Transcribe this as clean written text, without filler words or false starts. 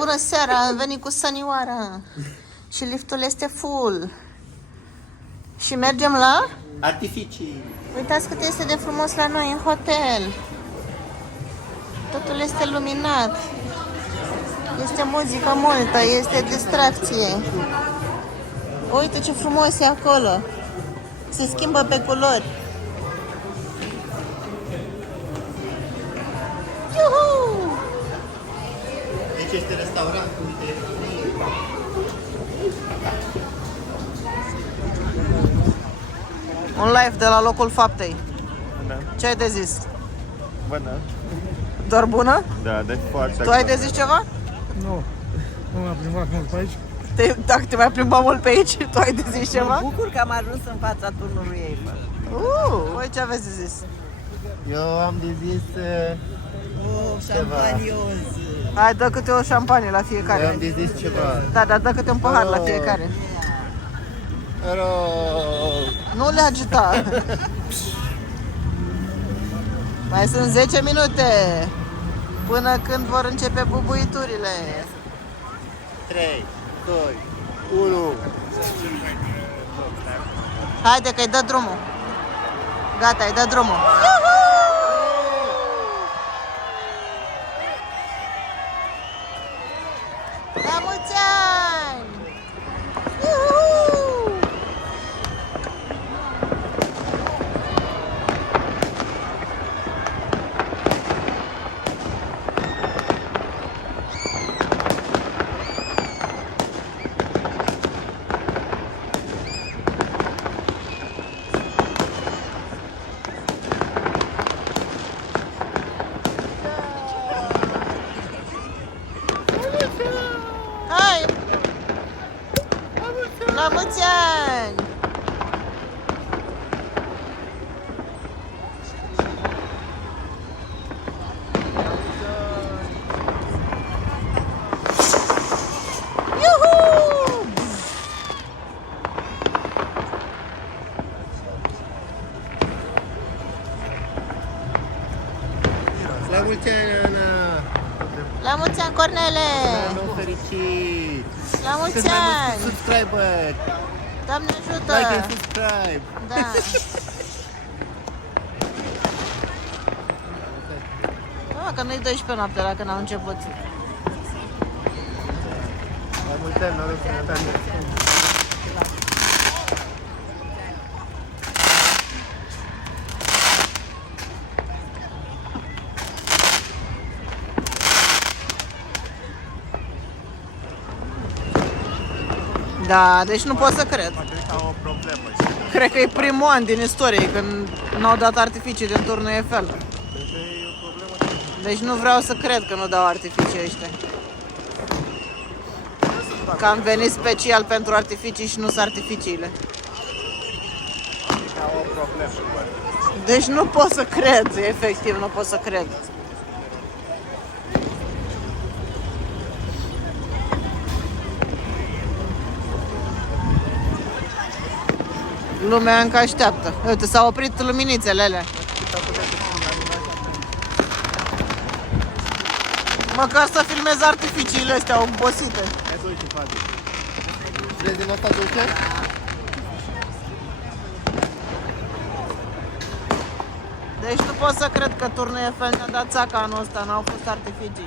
bună seara! Am venit cu Sanioara și liftul este full. Și mergem la? Artificii. Uitați cât este de frumos la noi în hotel. Totul este luminat. Este muzică multă, este distracție. Uite ce frumos e acolo. Se schimbă pe culori. Iuhu! Deci este restaurantul de... Un live de la locul faptei. Bună. Ce ai de zis? Bună. Doar bună? Da, deci foarte. Tu ai de zis ceva? Nu, nu m-am plimbat mult pe aici. Dacă te mai plimba mult pe aici, tu ai de zis ceva? Mă bucur că am ajuns în fața turnului Eiffel. Voi ce aveți de zis? Eu am de zis... Șampanios! Hai, dă câte o șampanie la Eu fiecare. am de zis ceva. Da, dar dă câte un pahar la fiecare. Nu le agita. Mai sunt 10 minute până când vor începe bubuiturile. 3, 2, 1... Haide că-i dă drumul. Gata, îi dă drumul. La mulți ani! Iuhu! Hai! La mulți ani! Iuhu! La mulți ani, Ana! La mulți ani, Cornele! Anul fericit! La mulți Cât mai mulți ani! subscriber! Doamne ajută! Like and subscribe! Da. Da, că nu-i 12 noapte la când au început. La mulți ani, noroc, sănătate! Da, deci nu pot să cred. Am o problemă. Cred că e primul an din istorie când n-au dat artificii din turnul Eiffel. Deci nu vreau să cred că nu dau artificii ăștia. Că am venit special pentru artificii și nu sunt artificiile. Am o problemă. Deci nu pot să cred, efectiv nu pot să cred. Lumea încă așteaptă. Uite, s-au oprit luminițele alea. Măcar să filmez artificiile astea obosite. Vrei din asta dulce? Deci nu pot să cred că turnul Eiffel ne-a dat țaca anul ăsta, n-au fost artificii.